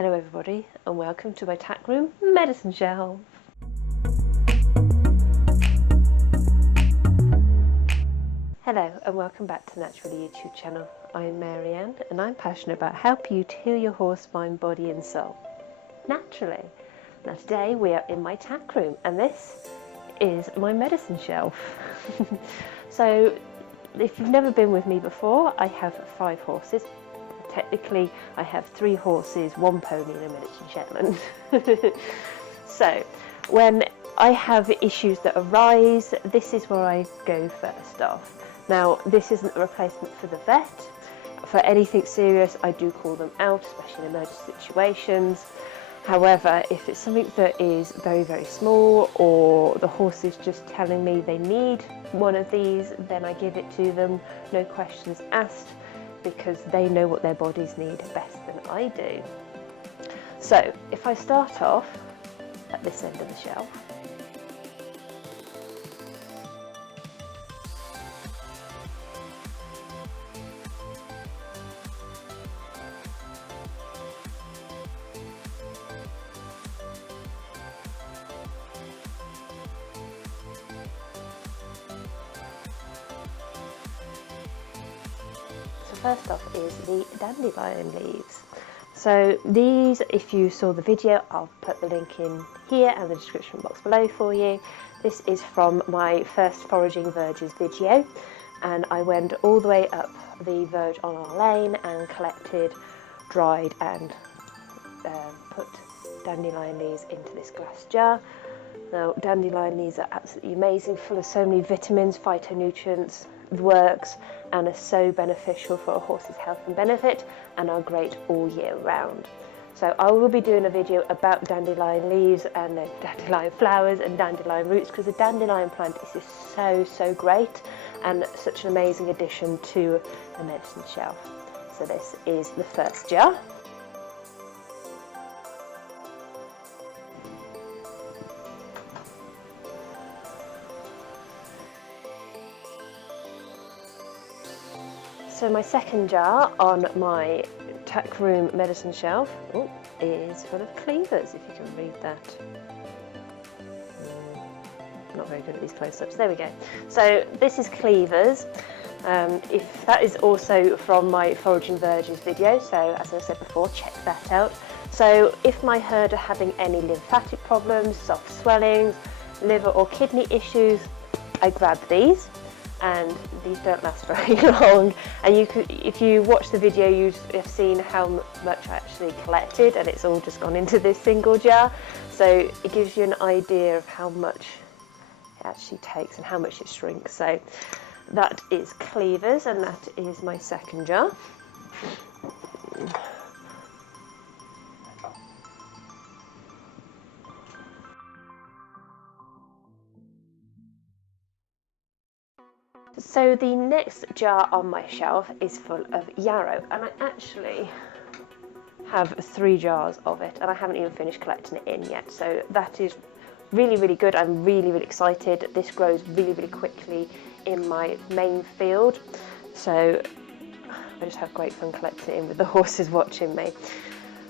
Hello everybody and welcome to my Tack Room medicine shelf. Hello and welcome back to the Naturally YouTube channel. I'm Marianne and I'm passionate about helping you to heal your horse, mind, body and soul naturally. Now today we are in my tack room and this is my medicine shelf. So if you've never been with me before, I have 5 horses. Technically, I have 3 horses, 1 pony and a miniature Shetland. So, when I have issues that arise, this is where I go first off. Now, this isn't a replacement for the vet. For anything serious, I do call them out, especially in emergency situations. However, if it's something that is very, very small, or the horse is just telling me they need one of these, then I give it to them, no questions asked, because they know what their bodies need best than I do. So if I start off at this end of the shelf, first off is the dandelion leaves. So these, if you saw the video, I'll put the link in here and the description box below for you. This is from my first foraging verges video, and I went all the way up the verge on our lane and collected, dried and put dandelion leaves into this glass jar. Now dandelion leaves are absolutely amazing, full of so many vitamins, phytonutrients, works, and are so beneficial for a horse's health and benefit, and are great all year round. So I will be doing a video about dandelion leaves and dandelion flowers and dandelion roots, because the dandelion plant is just so great and such an amazing addition to the medicine shelf. So this is the first jar. So my second jar on my tack room medicine shelf is full of cleavers, if you can read that. Not very good at these close-ups. There we go. So this is cleavers. If that is also from my foraging verges video, so as I said before, check that out. So if my herd are having any lymphatic problems, soft swellings, liver or kidney issues, I grab these. And these don't last very long, and if you watch the video, you have seen how much I actually collected, and it's all just gone into this single jar, so it gives you an idea of how much it actually takes and how much it shrinks. So that is cleavers, and that is my second jar. So the next jar on my shelf is full of yarrow, and I actually have 3 jars of it, and I haven't even finished collecting it in yet, so that is really good. I'm really excited. This grows really quickly in my main field, so I just have great fun collecting it in with the horses watching me.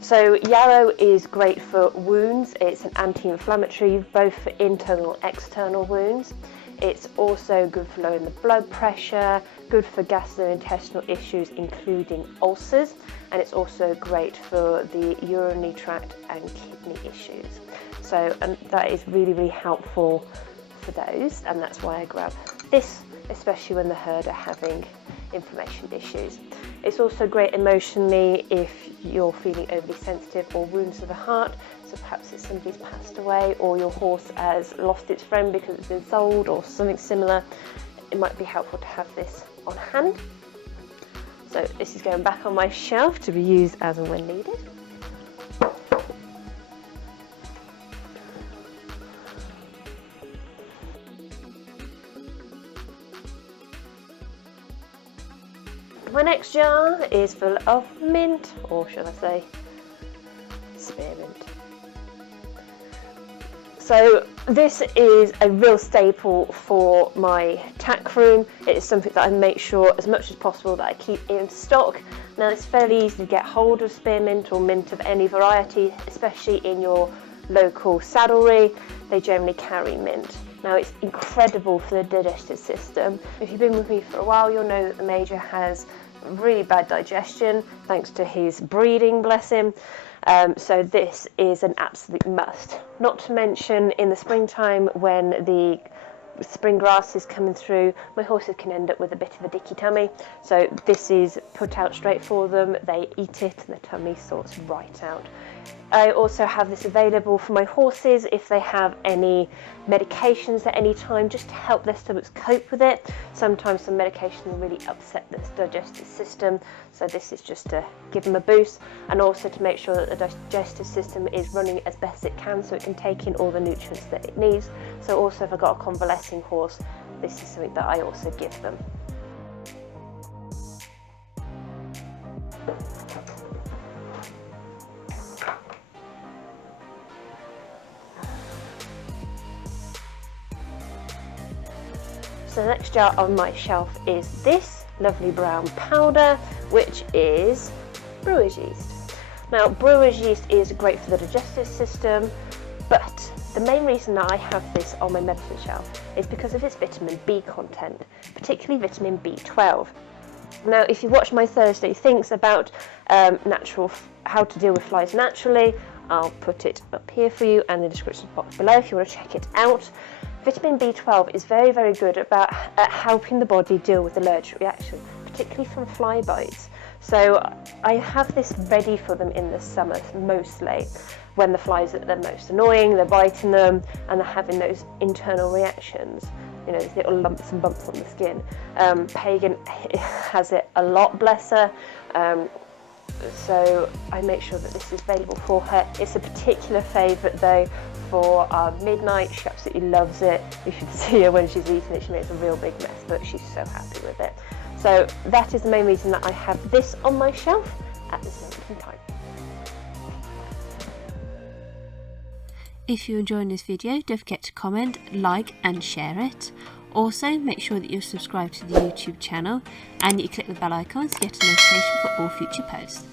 So yarrow is great for wounds. It's an anti-inflammatory, both for internal and external wounds. It's also good for lowering the blood pressure, good for gastrointestinal issues including ulcers, and it's also great for the urinary tract and kidney issues. So that is really helpful for those, and that's why I grab this, especially when the herd are having inflammation issues. It's also great emotionally if you're feeling overly sensitive or wounds to the heart. So perhaps it's somebody's passed away, or your horse has lost its friend because it's been sold or something similar. It might be helpful to have this on hand. So this is going back on my shelf to be used as and when needed. My next jar is full of mint, or should I say spearmint. So this is a real staple for my tack room. It is something that I make sure as much as possible that I keep in stock. Now it's fairly easy to get hold of spearmint or mint of any variety, especially in your local saddlery. They generally carry mint. Now it's incredible for the digestive system. If you've been with me for a while, you'll know that the Major has really bad digestion thanks to his breeding, bless him. So this is an absolute must. Not to mention in the springtime when the spring grass is coming through, my horses can end up with a bit of a dicky tummy. So this is put out straight for them, they eat it and the tummy sorts right out. I also have this available for my horses if they have any medications at any time, just to help their stomachs cope with it. Sometimes some medications really upset the digestive system, so this is just to give them a boost, and also to make sure that the digestive system is running as best it can so it can take in all the nutrients that it needs. So also if I've got a convalescing horse, this is something that I also give them. So the next jar on my shelf is this lovely brown powder, which is Brewers Yeast. Now Brewers Yeast is great for the digestive system, but the main reason that I have this on my medicine shelf is because of its vitamin B content, particularly vitamin B12. Now if you watch my Thursday Thinks about how to deal with flies naturally, I'll put it up here for you and in the description box below if you want to check it out. Vitamin B12 is very, very good at helping the body deal with allergic reaction, particularly from fly bites. So I have this ready for them in the summer mostly, when the flies are the most annoying, they're biting them and they're having those internal reactions, you know, these little lumps and bumps on the skin. Pagan has it a lot, bless her. So I make sure that this is available for her. It's a particular favourite though for our midnight. She absolutely loves it. You should see her when she's eating it. She makes a real big mess, but she's so happy with it. So that is the main reason that I have this on my shelf at this moment in time. If you're enjoying this video, don't forget to comment, like and share it. Also, make sure that you're subscribed to the YouTube channel and that you click the bell icon to get a notification for all future posts.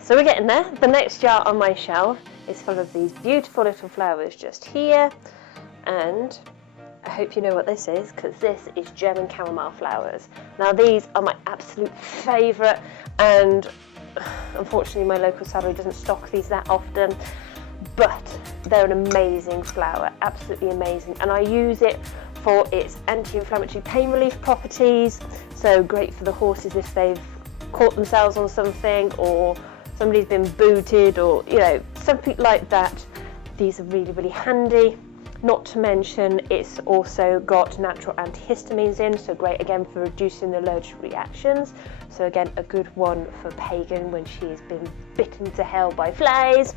So we're getting there. The next jar on my shelf is full of these beautiful little flowers just here, and I hope you know what this is, because this is German chamomile flowers. Now these are my absolute favourite, and unfortunately my local saddlery doesn't stock these that often, but they're an amazing flower, absolutely amazing, and I use it for its anti-inflammatory pain relief properties, so great for the horses if they've caught themselves on something or somebody's been booted or, you know, something like that. These are really, really handy. Not to mention it's also got natural antihistamines in, so great again for reducing the allergic reactions. So again, a good one for Pagan when she has been bitten to hell by flies.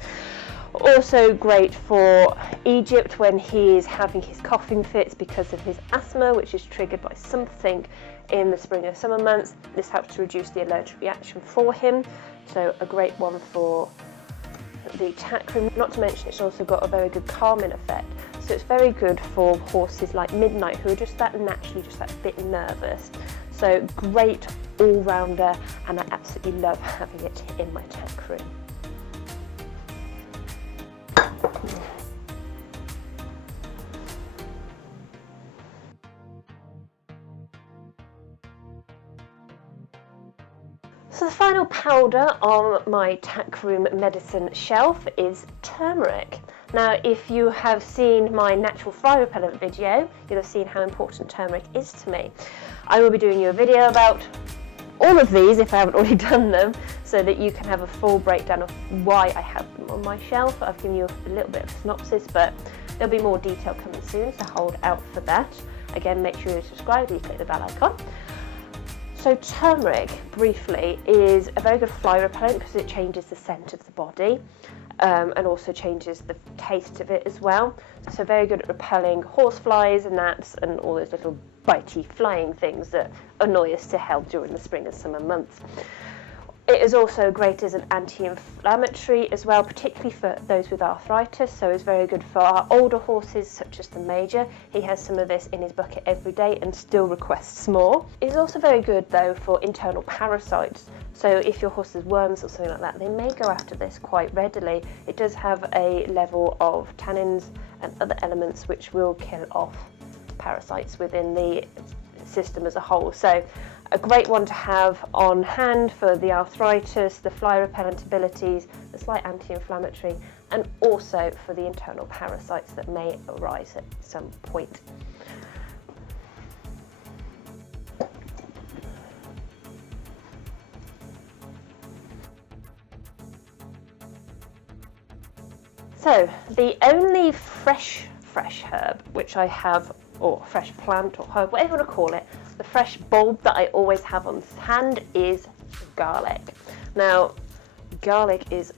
Also great for Egypt when he is having his coughing fits because of his asthma, which is triggered by something in the spring and summer months. This helps to reduce the allergic reaction for him. So a great one for the tack room. Not to mention it's also got a very good calming effect. So it's very good for horses like Midnight who are just that naturally just that bit nervous. So great all-rounder, and I absolutely love having it in my tack room. So the final powder on my tack room medicine shelf is turmeric. Now if you have seen my natural fly repellent video, you'll have seen how important turmeric is to me. I will be doing you a video about all of these if I haven't already done them, so that you can have a full breakdown of why I have them on my shelf. I've given you a little bit of a synopsis, but there'll be more detail coming soon, so hold out for that. Again, make sure you're subscribed and you click the bell icon. So turmeric, briefly, is a very good fly repellent because it changes the scent of the body and also changes the taste of it as well. So very good at repelling horseflies and gnats and all those little bitey flying things that annoy us to hell during the spring and summer months. It is also great as an anti-inflammatory as well, particularly for those with arthritis, so it's very good for our older horses such as the Major. He has some of this in his bucket every day and still requests more. It is also very good though for internal parasites, so if your horse has worms or something like that, they may go after this quite readily. It does have a level of tannins and other elements which will kill off parasites within the system as a whole. So a great one to have on hand for the arthritis, the fly repellent abilities, the slight anti-inflammatory, and also for the internal parasites that may arise at some point. So the only fresh herb which I have, or fresh plant or herb, whatever you want to call it, the fresh bulb that I always have on hand is garlic. Now, garlic is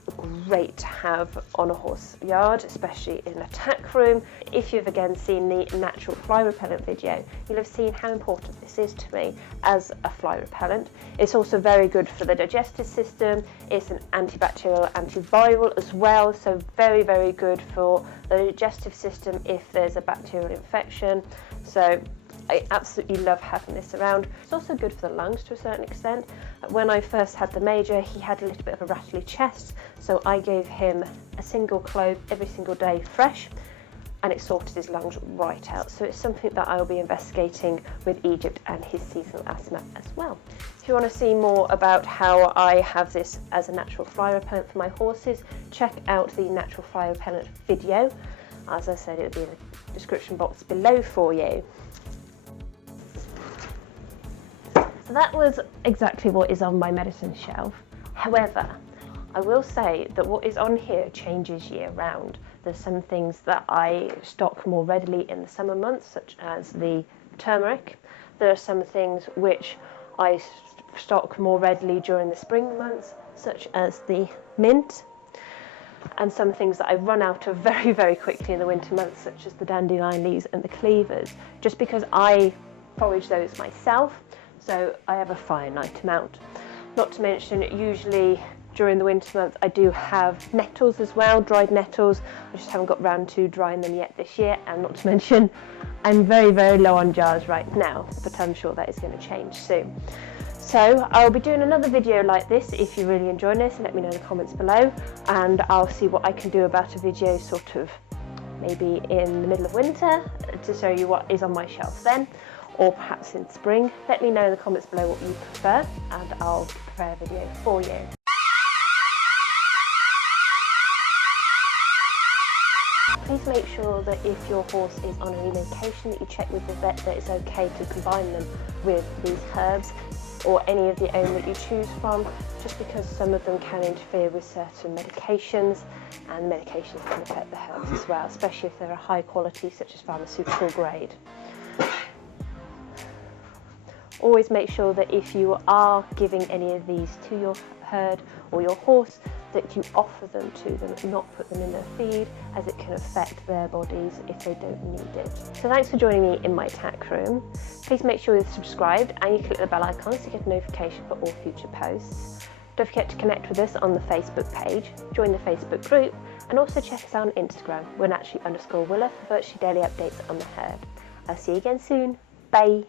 great to have on a horse yard, especially in a tack room. If you've again seen the natural fly repellent video, you'll have seen how important this is to me as a fly repellent. It's also very good for the digestive system. It's an antibacterial, antiviral as well, so very, very good for the digestive system if there's a bacterial infection. So I absolutely love having this around. It's also good for the lungs to a certain extent. When I first had the Major, he had a little bit of a rattly chest, so I gave him a single clove every single day fresh, and it sorted his lungs right out. So it's something that I'll be investigating with Egypt and his seasonal asthma as well. If you want to see more about how I have this as a natural fly repellent for my horses, check out the natural fly repellent video. As I said, it'll be in the description box below for you. So that was exactly what is on my medicine shelf. However, I will say that what is on here changes year round. There's some things that I stock more readily in the summer months, such as the turmeric. There are some things which I stock more readily during the spring months, such as the mint. And some things that I run out of very, very quickly in the winter months, such as the dandelion leaves and the cleavers, just because I forage those myself. So I have a finite amount. Not to mention, usually during the winter months I do have nettles as well, dried nettles. I just haven't got round to drying them yet this year, and not to mention I'm very, very low on jars right now, but I'm sure that is going to change soon. So I'll be doing another video like this. If you're really enjoying this, let me know in the comments below, and I'll see what I can do about a video sort of maybe in the middle of winter to show you what is on my shelf then, or perhaps in spring. Let me know in the comments below what you prefer, and I'll prepare a video for you. Please make sure that if your horse is on any medication, that you check with the vet that it's okay to combine them with these herbs or any of the own that you choose from, just because some of them can interfere with certain medications, and medications can affect the herbs as well, especially if they're a high quality such as pharmaceutical grade. Always make sure that if you are giving any of these to your herd or your horse, that you offer them to them, not put them in their feed, as it can affect their bodies if they don't need it. So thanks for joining me in my tack room. Please make sure you're subscribed and you click the bell icon to get a notification for all future posts. Don't forget to connect with us on the Facebook page, join the Facebook group, and also check us out on Instagram. We're naturally_Willa for virtually daily updates on the herd. I'll see you again soon. Bye.